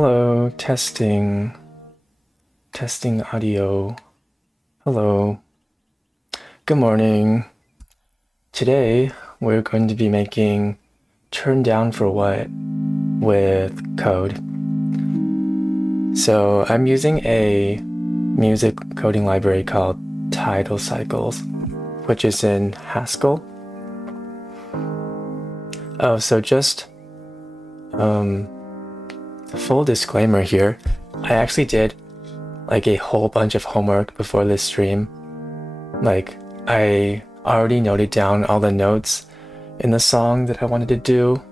Hello, testing. Testing audio. Hello. Good morning. Today, we're going to be making Turn Down for What with code. So I'm using a music coding library called Tidal Cycles, which is in Haskell. Oh, so just full disclaimer here, I actually did like a whole bunch of homework before this stream. Like, I already noted down all the notes in the song that I wanted to do,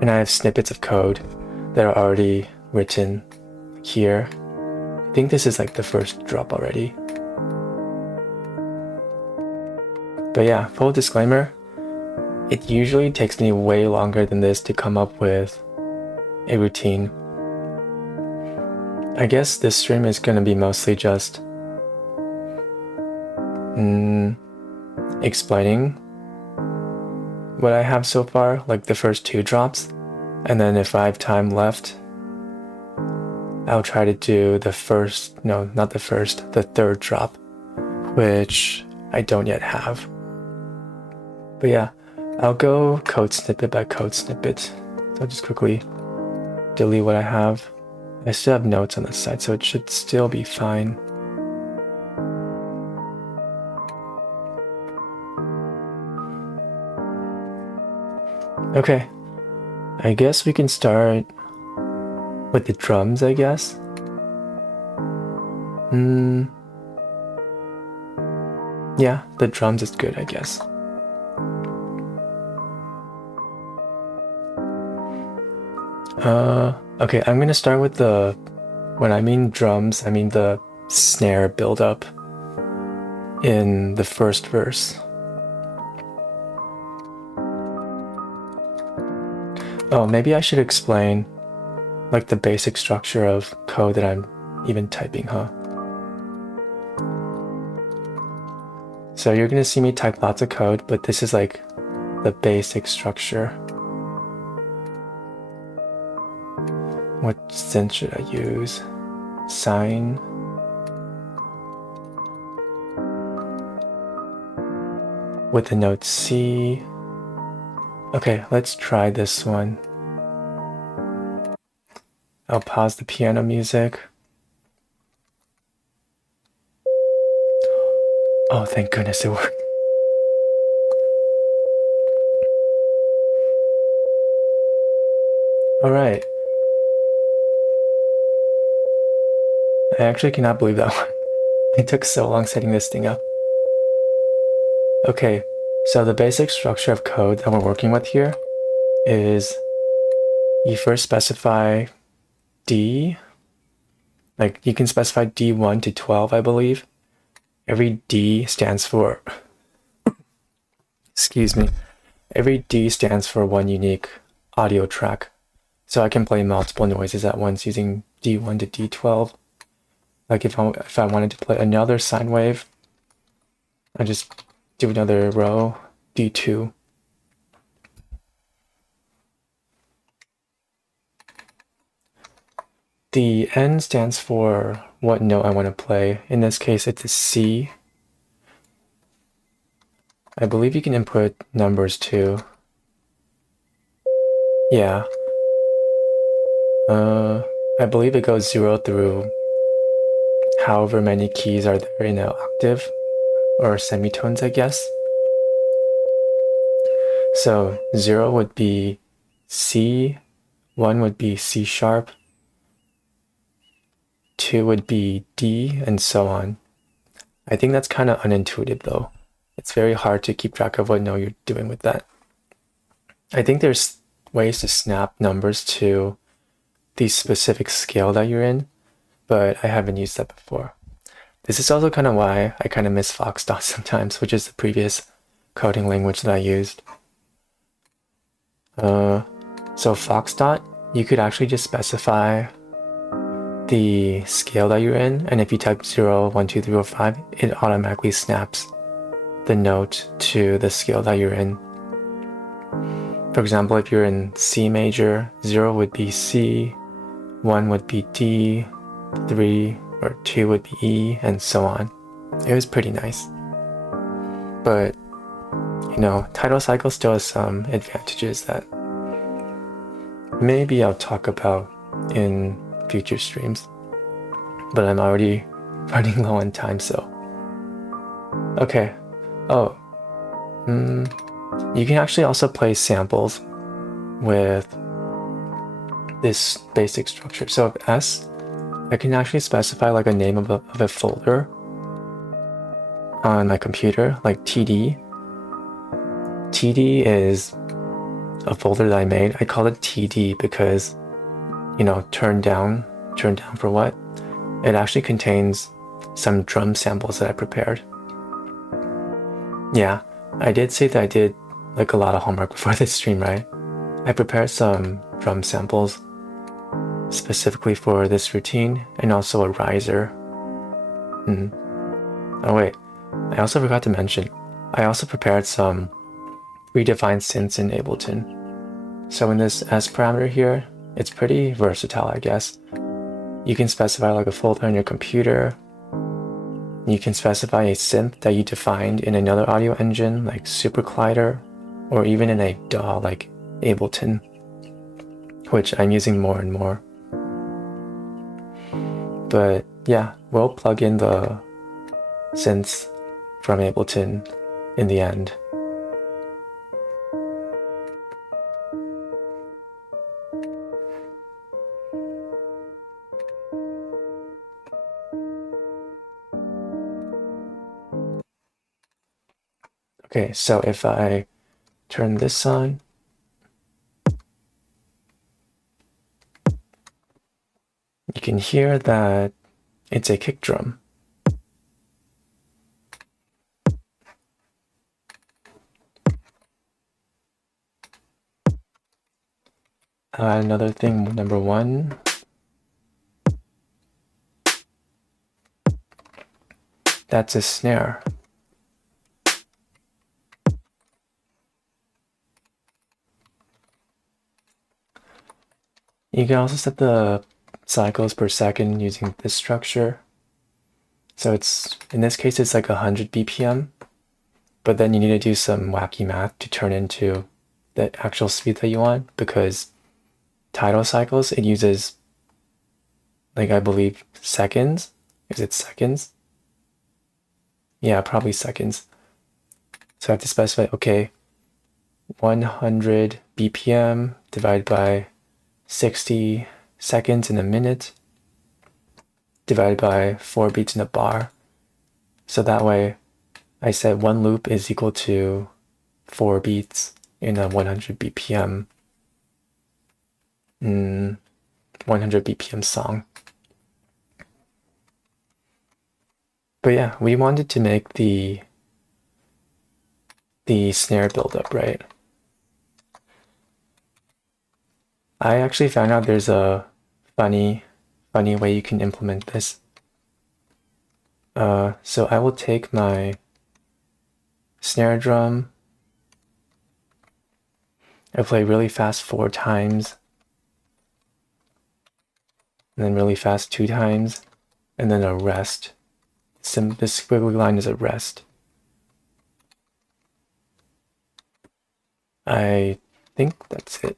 and I have snippets of code that are already written here. I think this is like the first drop already. But yeah, full disclaimer, it usually takes me way longer than this to come up with a routine. I guess this stream is going to be mostly just explaining what I have so far, like the first two drops, and then if I have time left, I'll try to do the third drop, which I don't yet have. But yeah, I'll go code snippet by code snippet. So I'll just quickly delete what I have. I still have notes on this side, so it should still be fine. Okay, I guess we can start with the drums, I guess. Yeah, the drums is good, I guess. Okay, I'm gonna start with when I mean drums, I mean the snare buildup in the first verse. Oh, maybe I should explain like the basic structure of code that I'm even typing, huh? So you're gonna see me type lots of code, but this is like the basic structure. What synth should I use? Sine. With the note C. Okay, let's try this one. I'll pause the piano music. Oh, thank goodness it worked. All right. I actually cannot believe that one. It took so long setting this thing up. Okay, so the basic structure of code that we're working with here is you first specify D. Like, you can specify D1 to 12, I believe. Every D stands for... Excuse me. Every D stands for one unique audio track. So I can play multiple noises at once using D1 to D12. Like if I wanted to play another sine wave, I just do another row, D2. The N stands for what note I want to play. In this case, it's a C. I believe you can input numbers too. Yeah. I believe it goes 0 through however many keys are there in an octave, or semitones, I guess. So 0 would be C, 1 would be C sharp, 2 would be D, and so on. I think that's kind of unintuitive though. It's very hard to keep track of what note you're doing with that. I think there's ways to snap numbers to the specific scale that you're in, but I haven't used that before. This is also kind of why I kind of miss Foxdot sometimes, which is the previous coding language that I used. So Foxdot, you could actually just specify the scale that you're in, and if you type 0, 1, 2, 3, 4, 5, it automatically snaps the note to the scale that you're in. For example, if you're in C major, 0 would be C, 1 would be D, 3 or 2 would be E, and so on. It was pretty nice. But, you know, tidal cycle still has some advantages that maybe I'll talk about in future streams. But I'm already running low on time, so. Okay. Oh. You can actually also play samples with this basic structure. So if S, I can actually specify like a name of a folder on my computer, like TD. TD is a folder that I made. I call it TD because, you know, turn down for what? It actually contains some drum samples that I prepared. Yeah, I did say that I did like a lot of homework before this stream, right? I prepared some drum samples specifically for this routine and also a riser. Oh wait, I also forgot to mention, I also prepared some predefined synths in Ableton. So in this S parameter here, it's pretty versatile, I guess. You can specify like a folder on your computer. You can specify a synth that you defined in another audio engine like SuperCollider, or even in a DAW like Ableton, which I'm using more and more. But yeah, we'll plug in the synths from Ableton in the end. Okay, so if I turn this on, you can hear that it's a kick drum. Another thing, number 1. That's a snare. You can also set the cycles per second using this structure. So it's, in this case, it's like 100 BPM, but then you need to do some wacky math to turn into the actual speed that you want, because tidal cycles, it uses, like, I believe seconds. Is it seconds? Yeah, probably seconds. So I have to specify, okay, 100 BPM divided by 60 seconds in a minute divided by 4 beats in a bar. So that way I said one loop is equal to 4 beats in a 100 BPM 100 BPM song. But yeah, we wanted to make the snare buildup, right? I actually found out there's a funny way you can implement this. So I will take my snare drum, I play really fast 4 times, and then really fast 2 times, and then a rest. This squiggly line is a rest. I think that's it.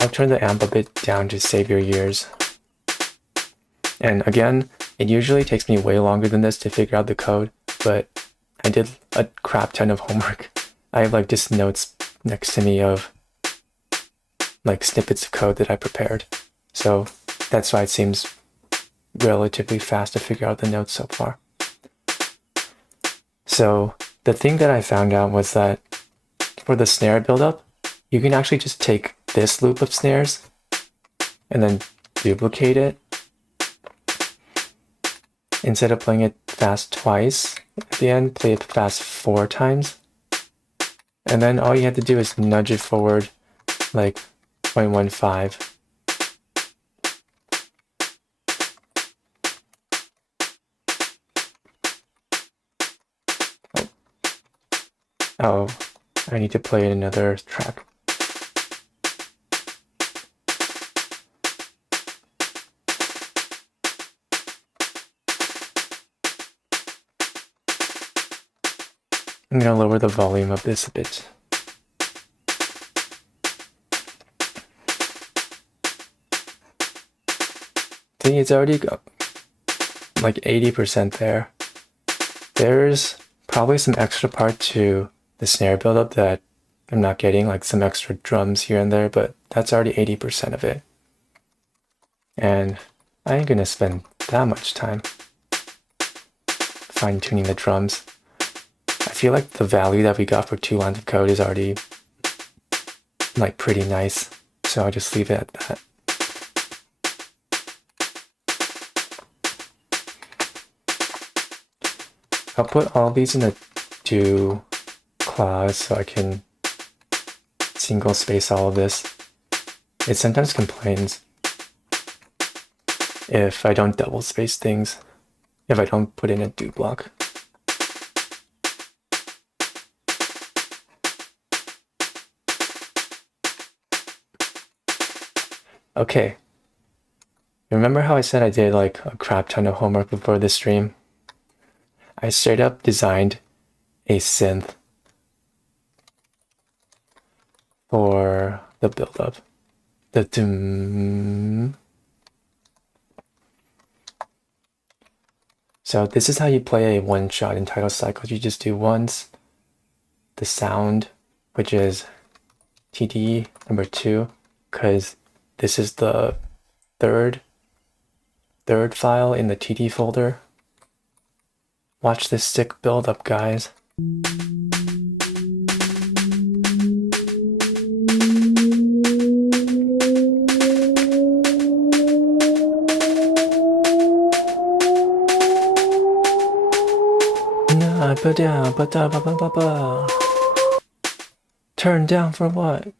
I'll turn the amp a bit down to save your ears. And again, it usually takes me way longer than this to figure out the code, but I did a crap ton of homework. I have like just notes next to me of like snippets of code that I prepared. So that's why it seems relatively fast to figure out the notes so far. So the thing that I found out was that for the snare buildup, you can actually just take this loop of snares and then duplicate it. Instead of playing it fast twice at the end, play it fast 4 times. And then all you have to do is nudge it forward like 0.15. Oh, I need to play another track. I'm gonna lower the volume of this a bit. See, it's already got like 80% there. There's probably some extra part to the snare buildup that I'm not getting, like some extra drums here and there, but that's already 80% of it. And I ain't gonna spend that much time fine-tuning the drums. I feel like the value that we got for 2 lines of code is already like pretty nice, so I'll just leave it at that. I'll put all these in a do clause so I can single space all of this. It sometimes complains if I don't double space things, if I don't put in a do block. Okay. Remember how I said I did like a crap ton of homework before this stream? I straight up designed a synth for the build-up. The doom. So this is how you play a one-shot in Title Cycles. You just do once the sound, which is TD number 2, because this is the third file in the TD folder. Watch this sick build-up, guys. Turn down for what?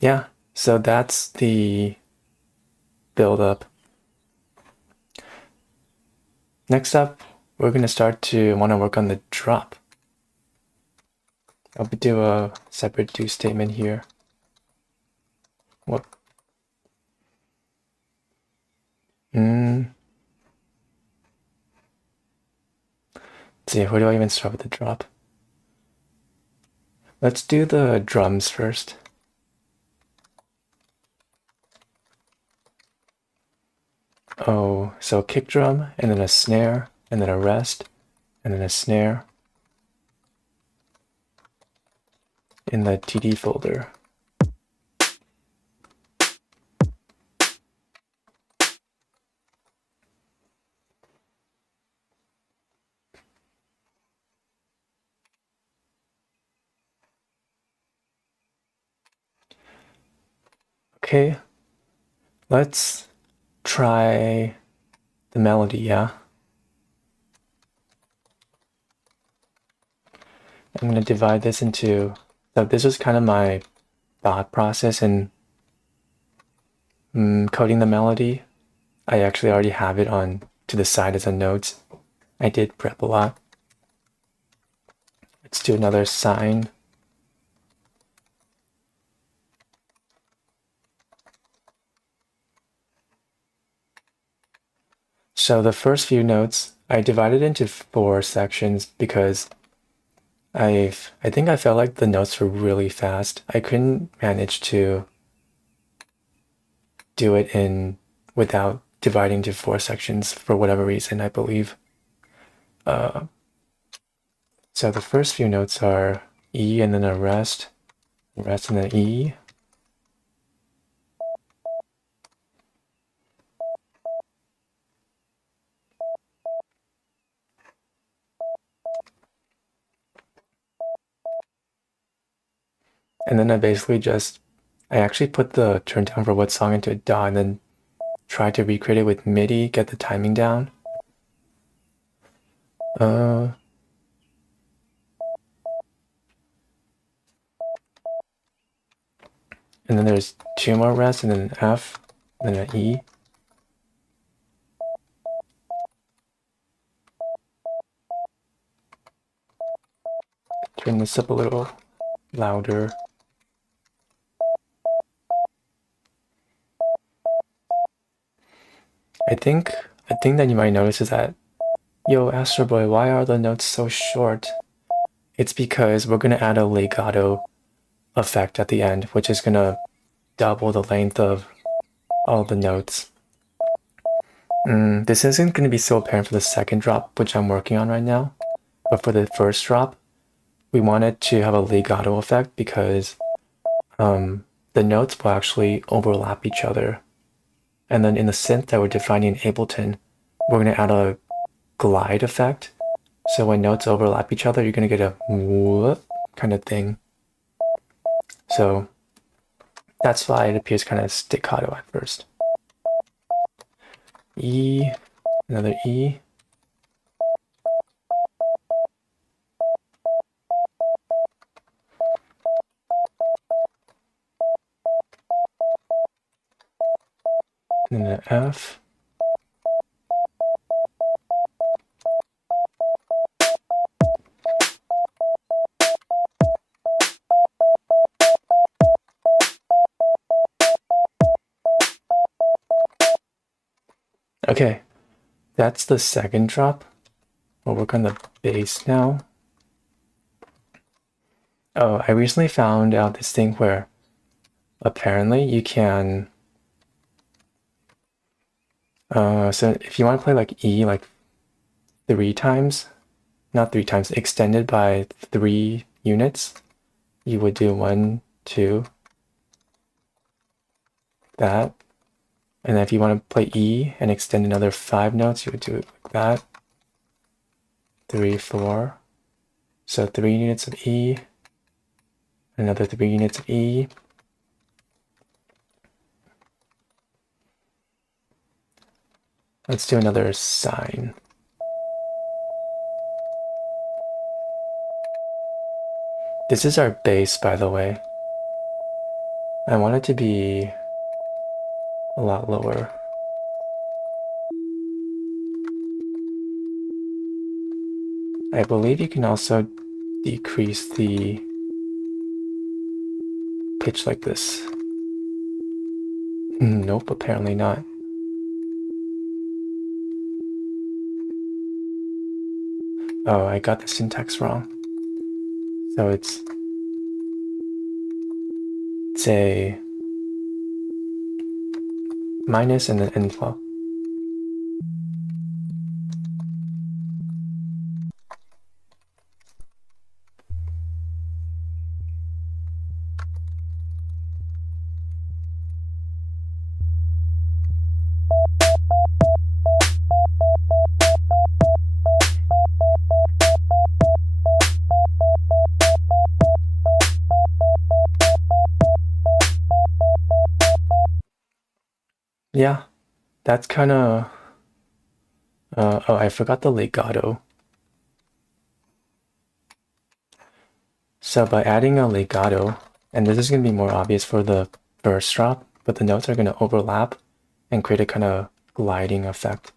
Yeah, so that's the build-up. Next up, we're going to start to want to work on the drop. I'll do a separate do statement here. What? Let's see, where do I even start with the drop? Let's do the drums first. Oh, so kick drum, and then a snare, and then a rest, and then a snare in the TD folder. Okay, let's try the melody, yeah? I'm going to divide this into, so this was kind of my thought process in coding the melody. I actually already have it on to the side as a note. I did prep a lot. Let's do another sine. So the first few notes, I divided into 4 sections because I think I felt like the notes were really fast. I couldn't manage to do it without dividing into 4 sections for whatever reason, I believe. So the first few notes are E and then a rest and then E. And then I basically I actually put the turn down for what song into a DAW and then tried to recreate it with MIDI, get the timing down. And then there's 2 more rests and then an F, and then an E. turn this up a little louder. I think a thing that you might notice is that, yo, Astro Boy, why are the notes so short? It's because we're gonna add a legato effect at the end, which is gonna double the length of all the notes. This isn't gonna be so apparent for the second drop, which I'm working on right now, but for the first drop, we wanted to have a legato effect because the notes will actually overlap each other. And then in the synth that we're defining in Ableton, we're going to add a glide effect. So when notes overlap each other, you're going to get a whoop kind of thing. So that's why it appears kind of staccato at first. E, another E. And then an F. Okay, that's the second drop. We'll work on the bass now. Oh, I recently found out this thing where apparently you can so if you want to play like E like 3 times, not 3 times, extended by 3 units, you would do 1, 2, that. And then if you want to play E and extend another 5 notes, you would do it like that. 3, 4. So 3 units of E, another 3 units of E. Let's do another sine. This is our bass, by the way. I want it to be a lot lower. I believe you can also decrease the pitch like this. Nope, apparently not. Oh, I got the syntax wrong. So it's a minus and then n well. Yeah, that's kind of. Oh, I forgot the legato. So by adding a legato, and this is going to be more obvious for the first drop, but the notes are going to overlap and create a kind of gliding effect.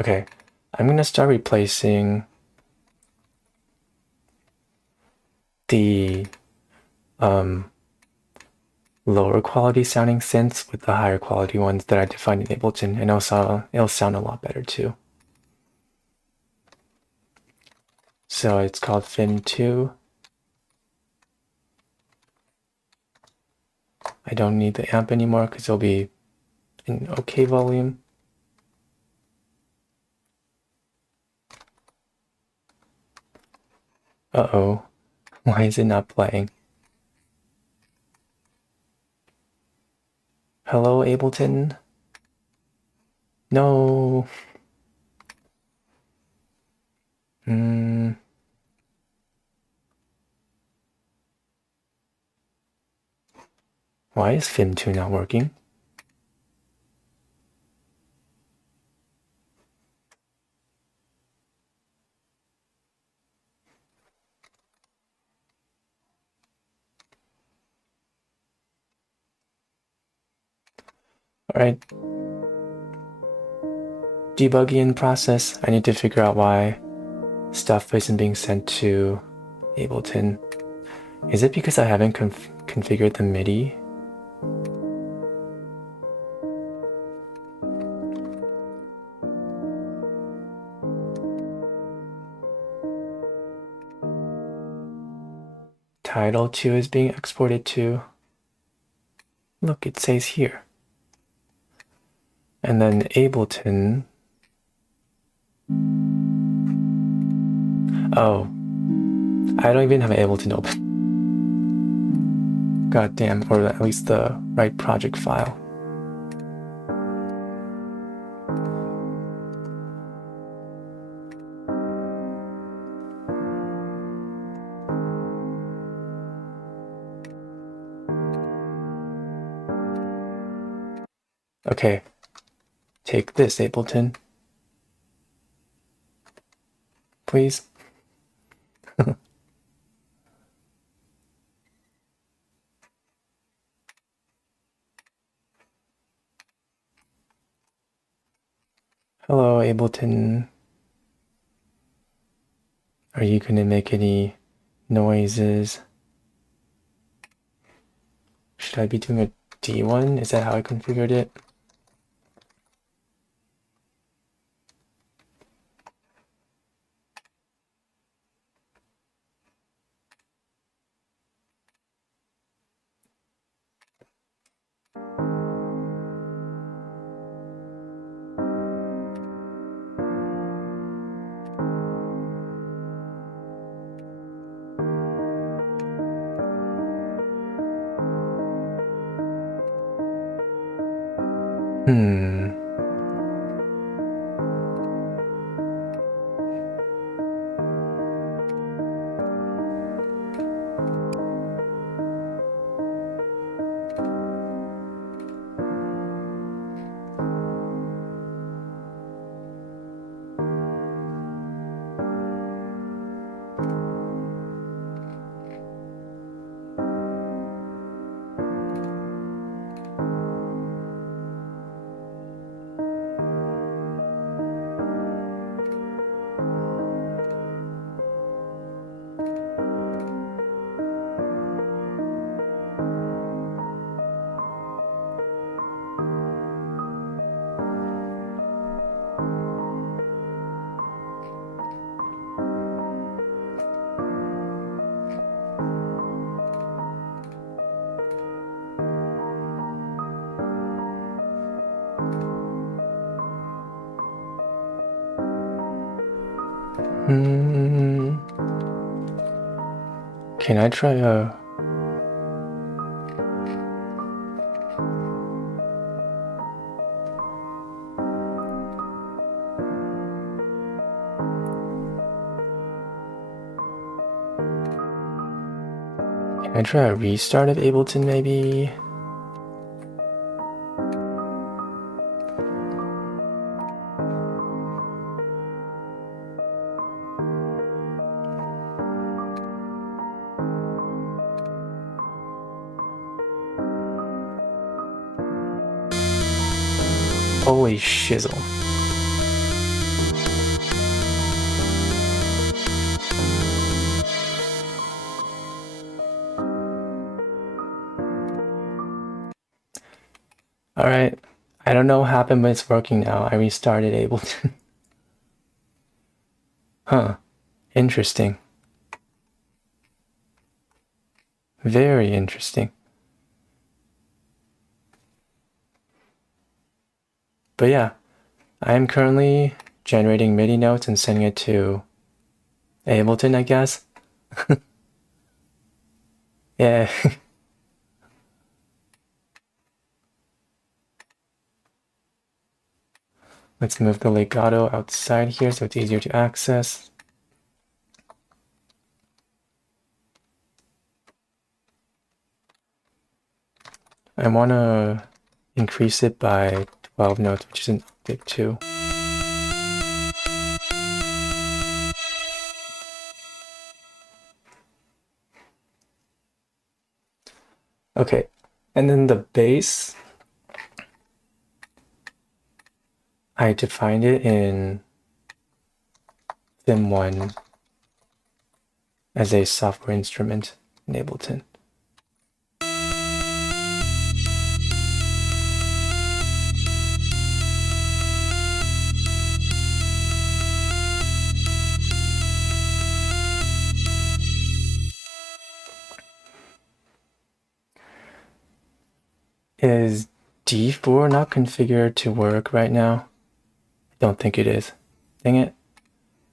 Okay, I'm going to start replacing the lower quality sounding synths with the higher quality ones that I defined in Ableton, and also it'll sound a lot better too. So it's called Fim2. I don't need the amp anymore because it'll be in okay volume. Uh-oh, why is it not playing? Hello, Ableton? No. Why is Fim2 not working? All right. Debugging process. I need to figure out why stuff isn't being sent to Ableton. Is it because I haven't configured the MIDI? Tidal 2 is being exported to. Look, it says here. And then Ableton. Oh, I don't even have Ableton open. God damn, or at least the right project file. Okay, take this, Ableton. Please. Hello, Ableton. Are you gonna make any noises? Should I be doing a D1? Is that how I configured it? Hmm. Can I try a... Can I try a restart of Ableton maybe? Holy shizzle. Alright, I don't know what happened, but it's working now. I restarted Ableton. Huh, interesting. Very interesting. But yeah, I am currently generating MIDI notes and sending it to Ableton, I guess. Yeah. Let's move the legato outside here so it's easier to access. I want to increase it by 12 notes, which is an octave too. Okay, and then the bass. I defined it in Thim1 as a software instrument in Ableton. Is D4 not configured to work right now? I don't think it is. Dang it.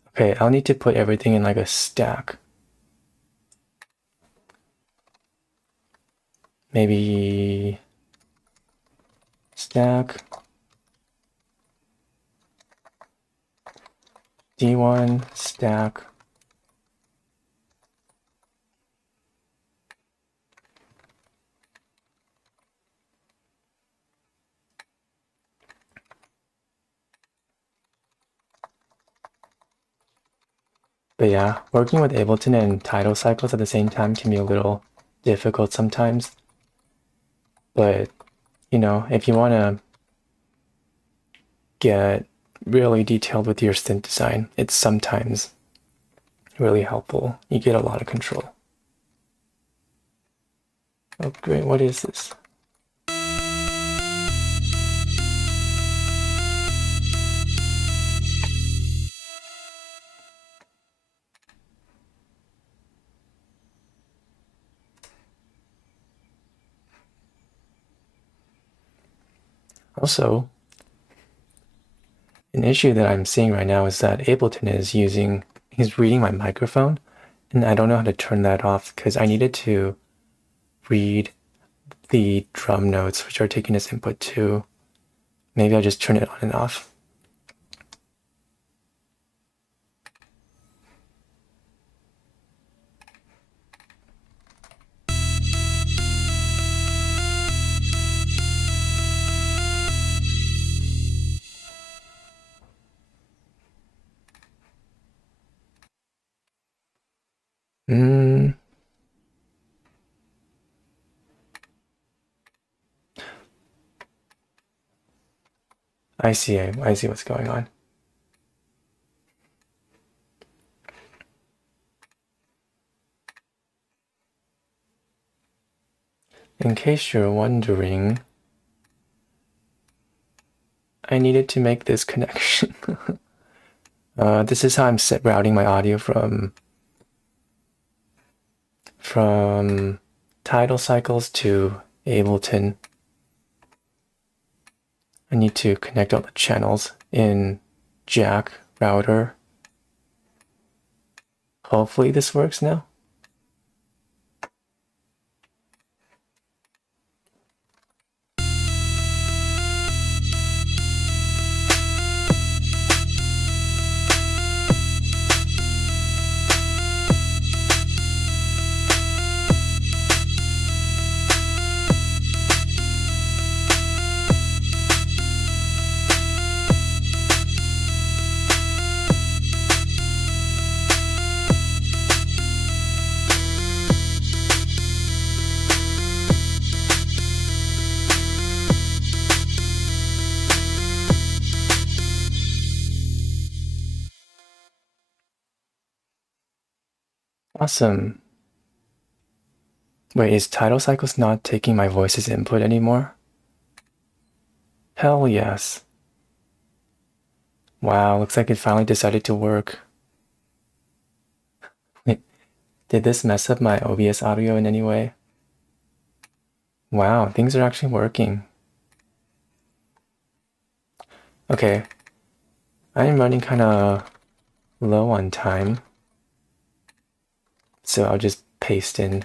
Okay, I'll need to put everything in like a stack. Maybe stack D1 stack But yeah, working with Ableton and Tidal cycles at the same time can be a little difficult sometimes. But, you know, if you want to get really detailed with your synth design, it's sometimes really helpful. You get a lot of control. Oh, great. What is this? Also, an issue that I'm seeing right now is that Ableton he's reading my microphone, and I don't know how to turn that off because I needed to read the drum notes, which are taken as input too. Maybe I'll just turn it on and off. I see what's going on. In case you're wondering, I needed to make this connection. This is how I'm routing my audio from Tidal cycles to Ableton. I need to connect all the channels in Jack router. Hopefully this works now. Awesome. Wait, is Tidal Cycles not taking my voice as input anymore? Hell yes. Wow, looks like it finally decided to work. Wait, did this mess up my OBS audio in any way? Wow, things are actually working. Okay, I am running kind of low on time, so I'll just paste in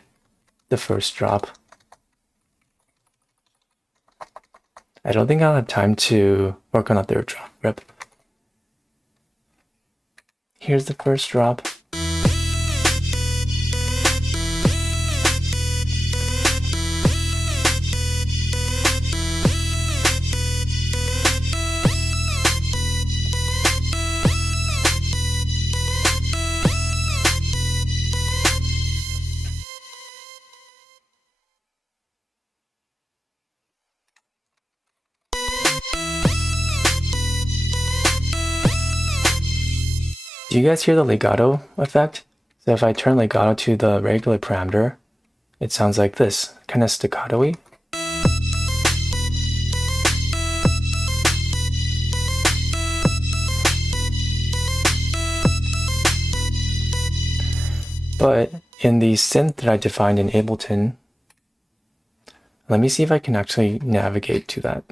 the first drop. I don't think I'll have time to work on a third drop. Rip. Here's the first drop. Do you guys hear the legato effect? So if I turn legato to the regular parameter, it sounds like this, kind of staccato-y. But in the synth that I defined in Ableton, let me see if I can actually navigate to that.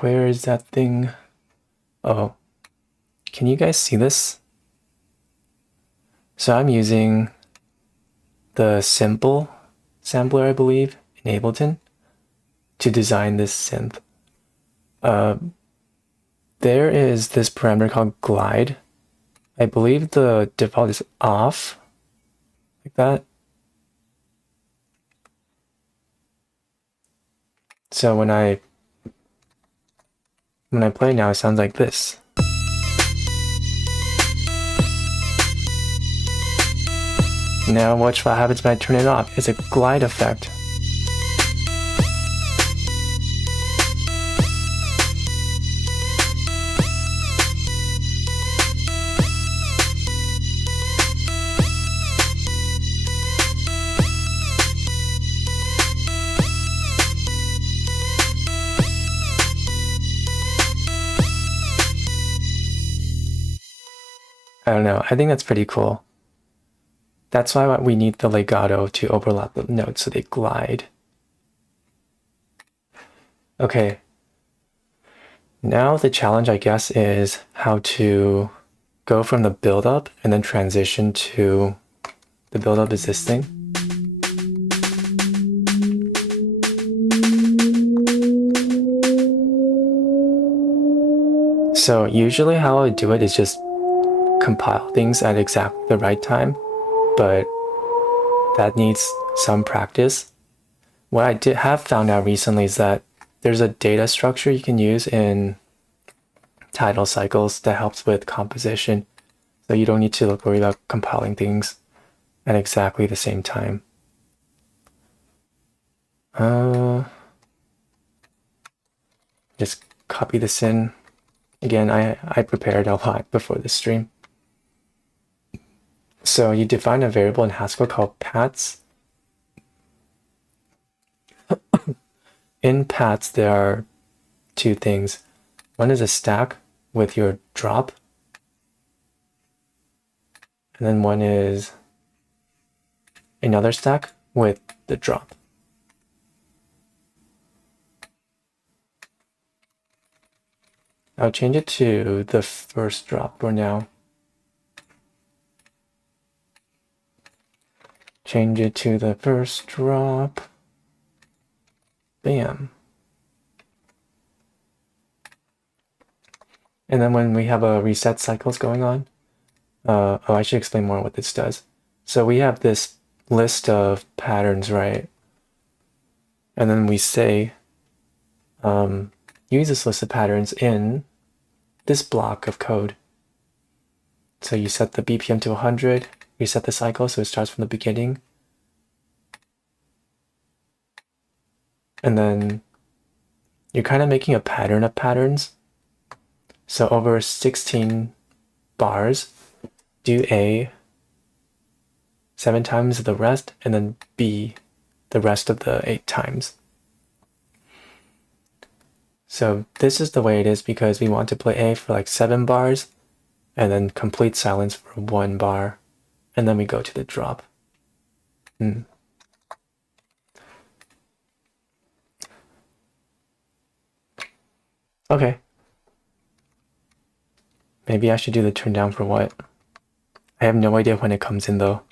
Where is that thing? Oh, can you guys see this? So I'm using the Simple sampler, I believe, in Ableton to design this synth. There is this parameter called glide. I believe the default is off, like that. So when I play now, it sounds like this. Now watch what happens when I turn it off. It's a glide effect. I don't know. I think that's pretty cool. That's why we need the legato to overlap the notes so they glide. Okay. Now the challenge, I guess, is how to go from the build-up and then transition to the build-up is this thing. So usually how I do it is just compile things at exactly the right time, but that needs some practice. What I have found out recently is that there's a data structure you can use in Tidal Cycles that helps with composition, so you don't need to worry about compiling things at exactly the same time. Just copy this in. Again, I prepared a lot before the stream. So you define a variable in Haskell called pats. In pats, there are two things. One is a stack with your drop, and then one is another stack with the drop. I'll change it to the first drop for now. Change it to the first drop. Bam. And then when we have a reset cycles going on, I should explain more what this does. So we have this list of patterns, right? And then we say, use this list of patterns in this block of code. So you set the BPM to 100, reset the cycle so it starts from the beginning. And then you're kind of making a pattern of patterns. So over 16 bars, do A 7 times the rest, and then B the rest of the 8 times. So this is the way it is because we want to play A for like 7 bars, and then complete silence for 1 bar, and then we go to the drop. Okay. Maybe I should do the turn down for what? I have no idea when it comes in though.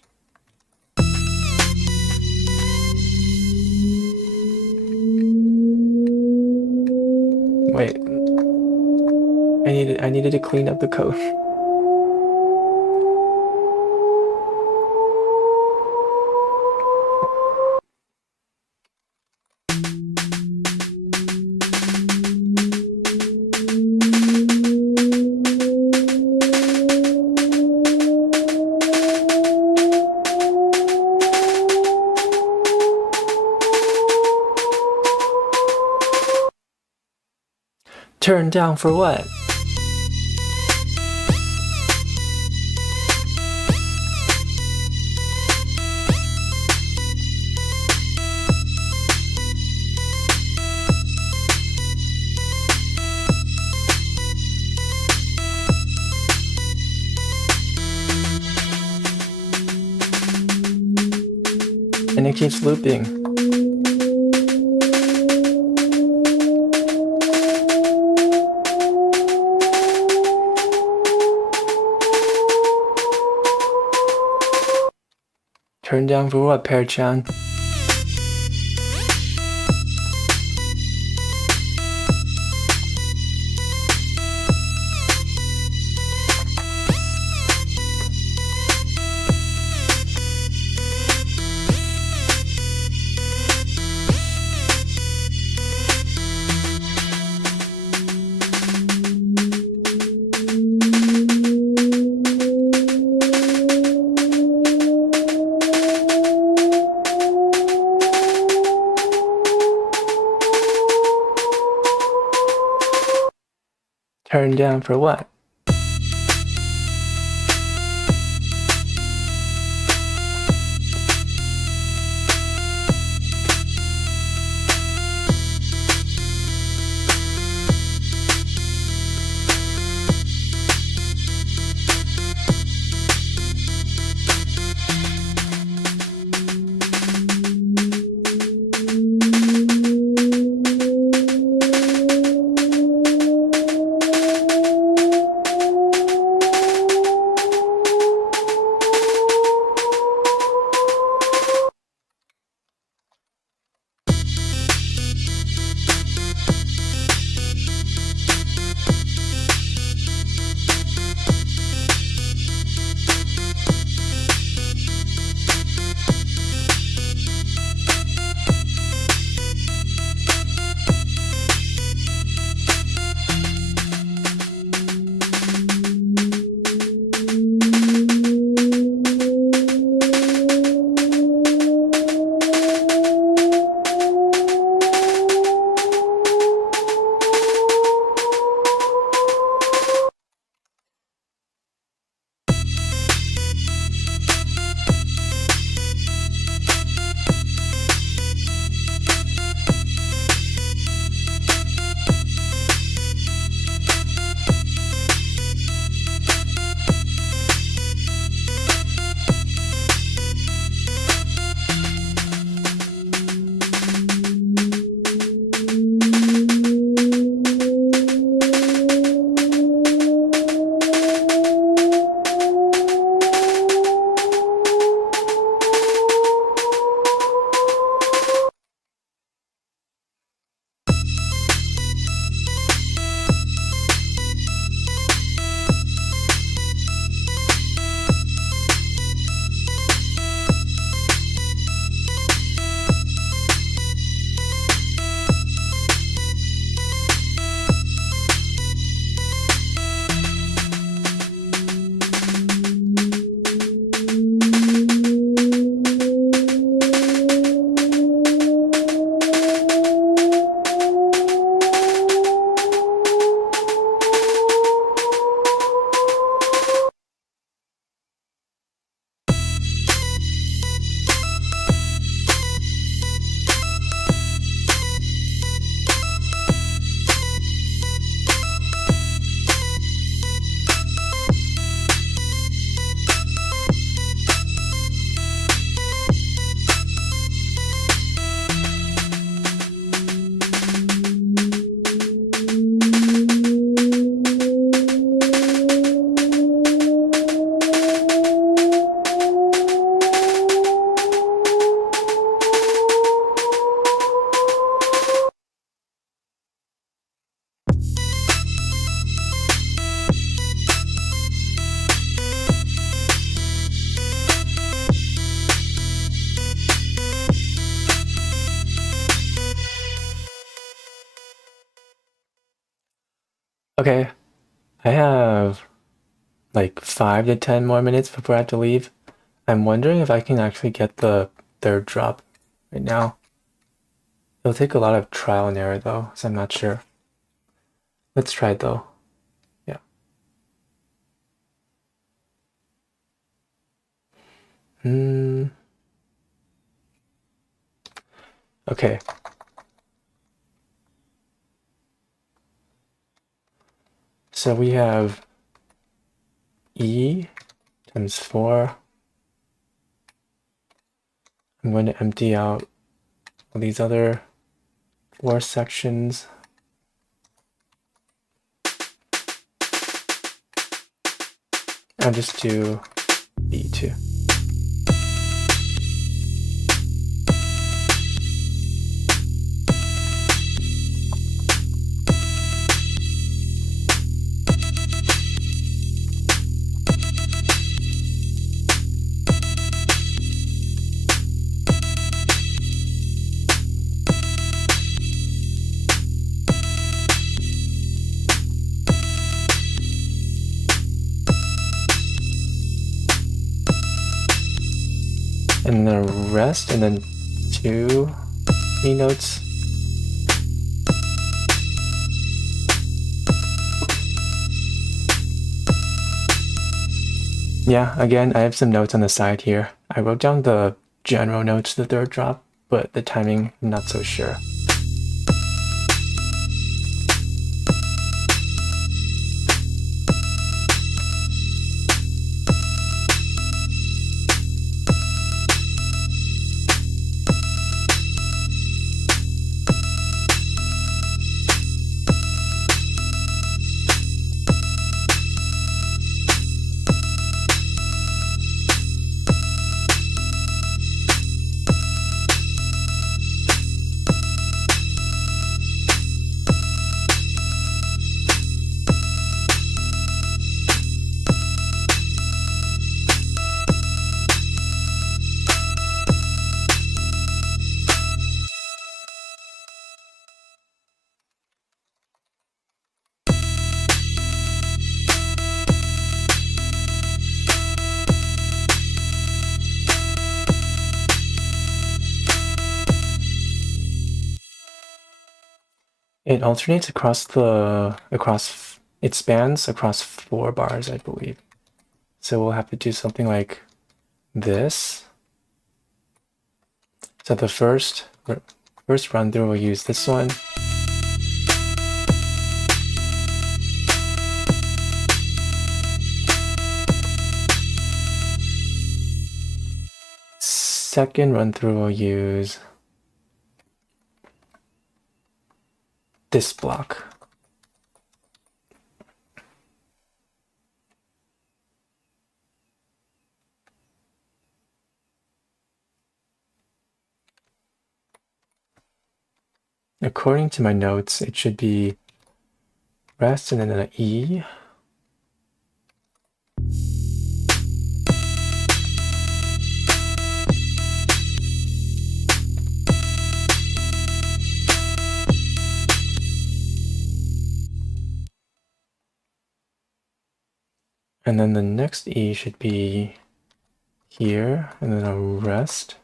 Wait. I needed to clean up the code. Turn down for what? And it keeps looping. Turn down for what, Pear-chan? Turn down for what? Okay, I have like 5 to 10 more minutes before I have to leave. I'm wondering if I can actually get the third drop right now. It'll take a lot of trial and error though, so I'm not sure. Let's try it though. Yeah. Okay. So we have E times 4. I'm going to empty out all these other 4 sections. I'll just do B2. And then rest, and then 2 E notes. Yeah, again, I have some notes on the side here. I wrote down the general notes to the third drop, but the timing, I'm not so sure. It alternates it spans across 4 bars, I believe. So we'll have to do something like this. So the first run through, we'll use this one. Second run through, we'll use this block. According to my notes, it should be rest and then an E. And then the next E should be here, and then a rest.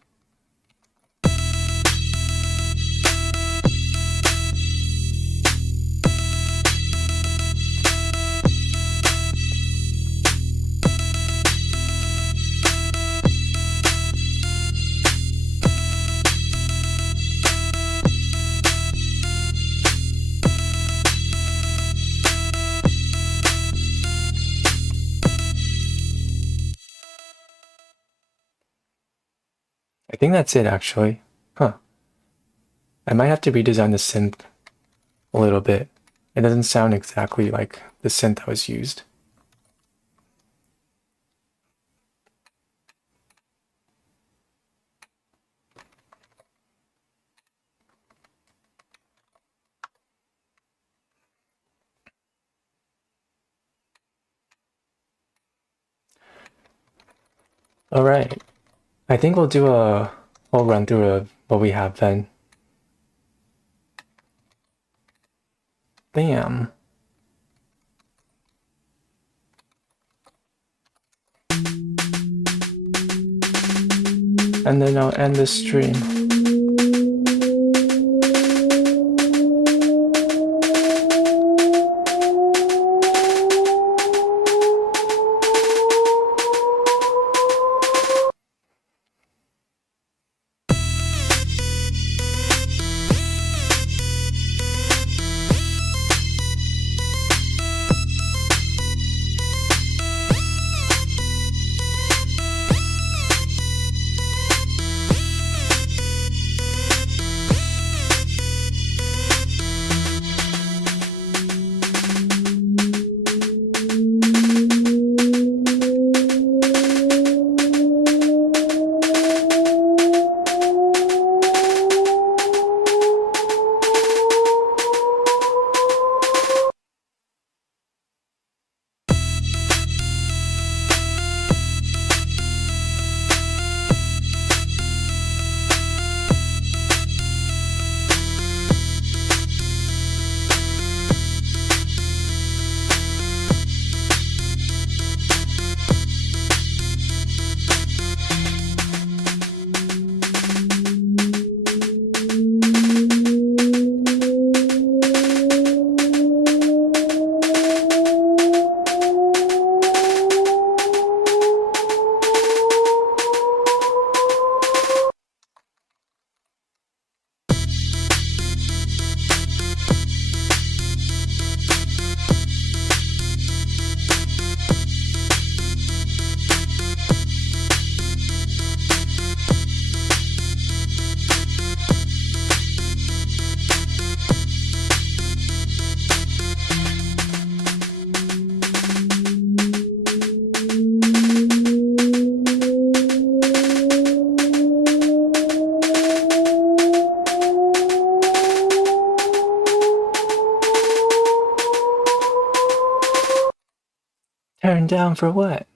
I think that's it, actually. Huh. I might have to redesign the synth a little bit. It doesn't sound exactly like the synth that was used. All right. I think we'll do a whole run through of what we have then. Bam. And then I'll end the stream. Turned down for what?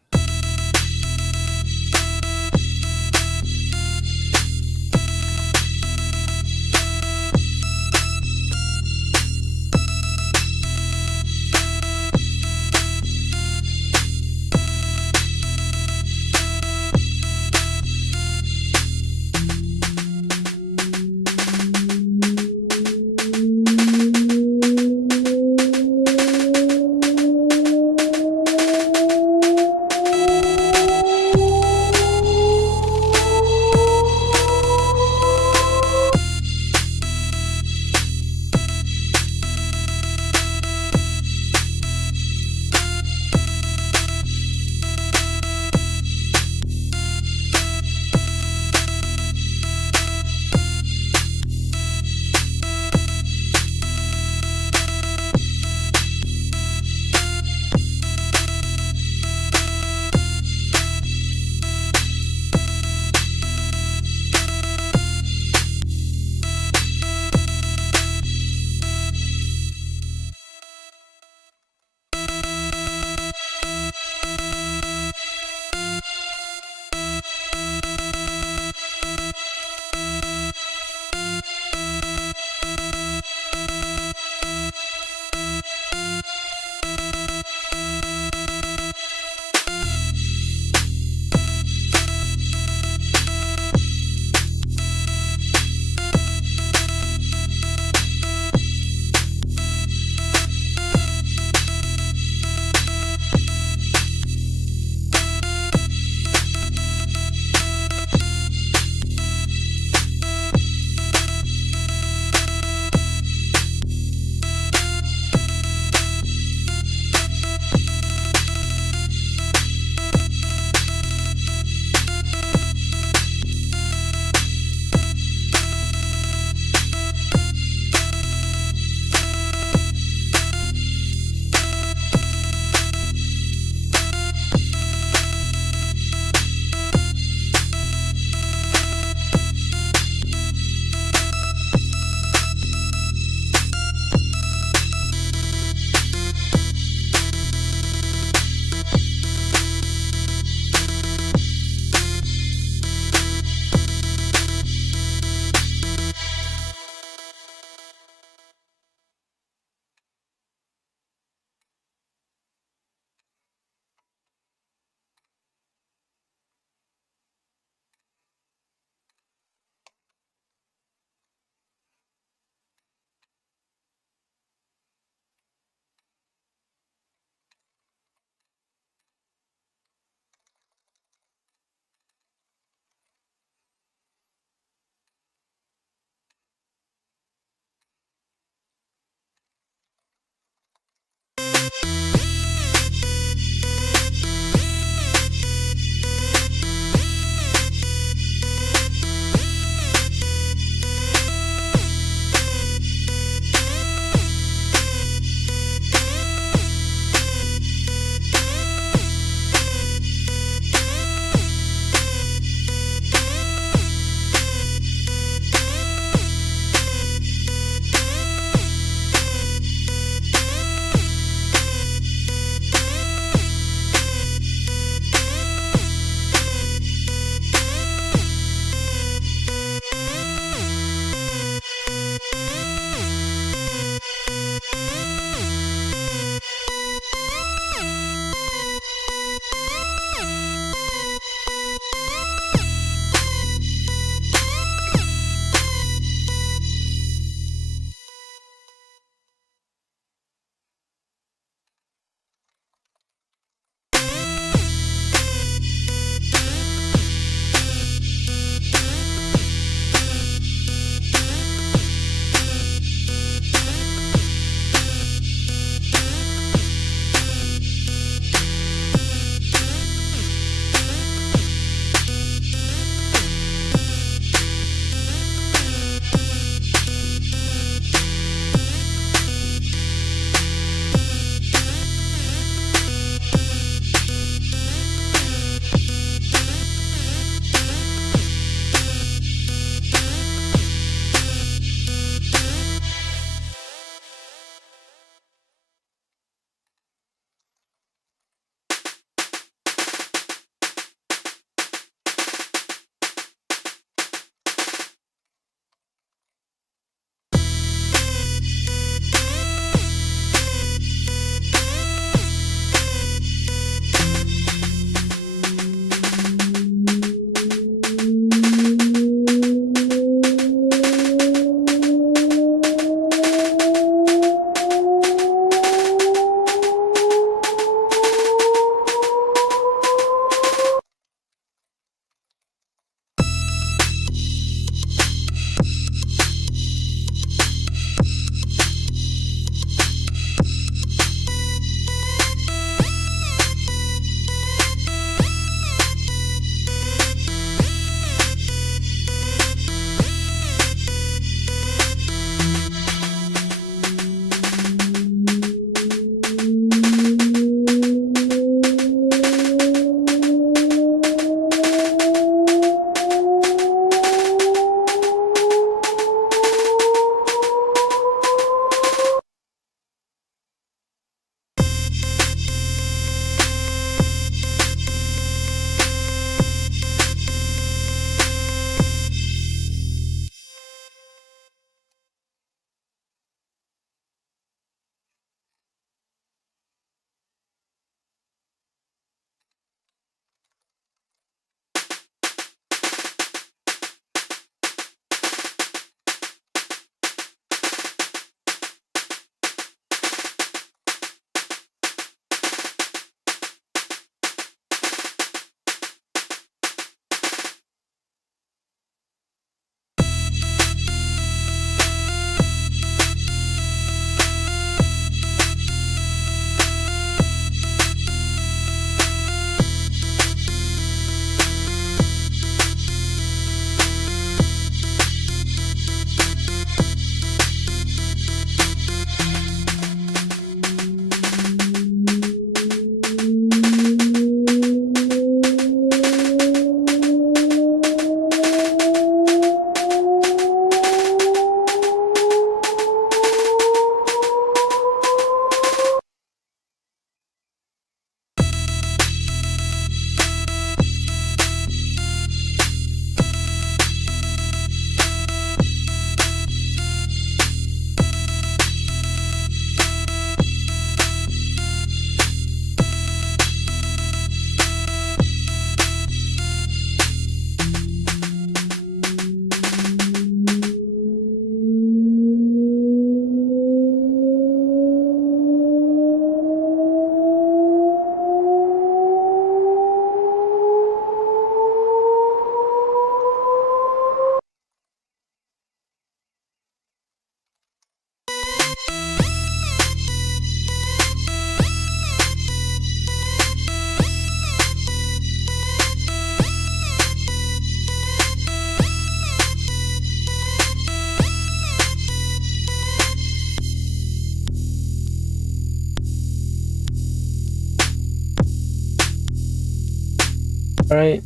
Alright,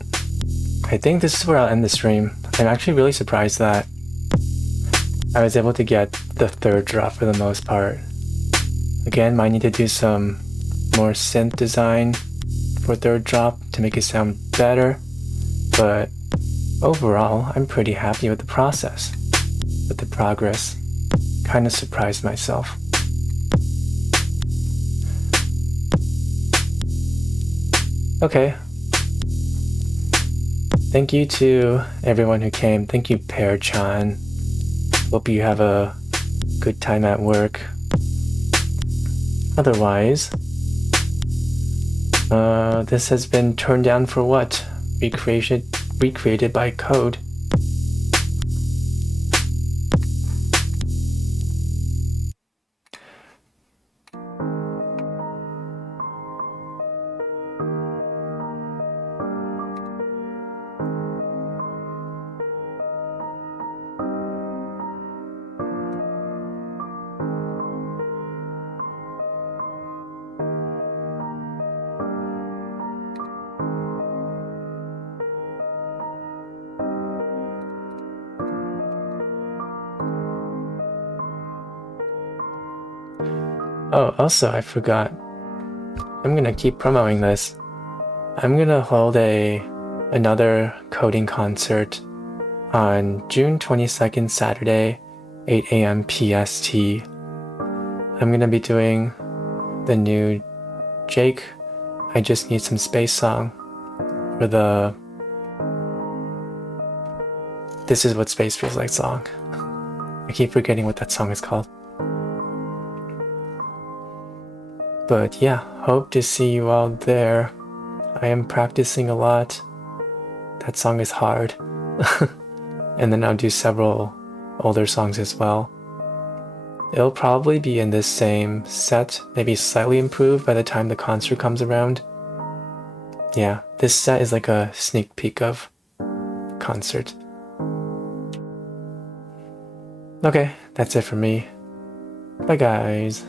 I think this is where I'll end the stream. I'm actually really surprised that I was able to get the third drop for the most part. Again, might need to do some more synth design for third drop to make it sound better, but overall, I'm pretty happy with the process, with the progress. Kind of surprised myself. Okay. Thank you to everyone who came. Thank you, Pear-chan. Hope you have a good time at work. Otherwise, this has been Turned Down for What? Recreated by Code. Oh, also, I forgot. I'm gonna keep promoting this. I'm gonna hold another coding concert on June 22nd, Saturday, 8 a.m. PST. I'm gonna be doing the new Jake, I Just Need Some Space song for the This Is What Space Feels Like song. I keep forgetting what that song is called. But yeah, hope to see you all there. I am practicing a lot. That song is hard. And then I'll do several older songs as well. It'll probably be in this same set, maybe slightly improved by the time the concert comes around. Yeah, this set is like a sneak peek of concert. Okay, that's it for me. Bye guys.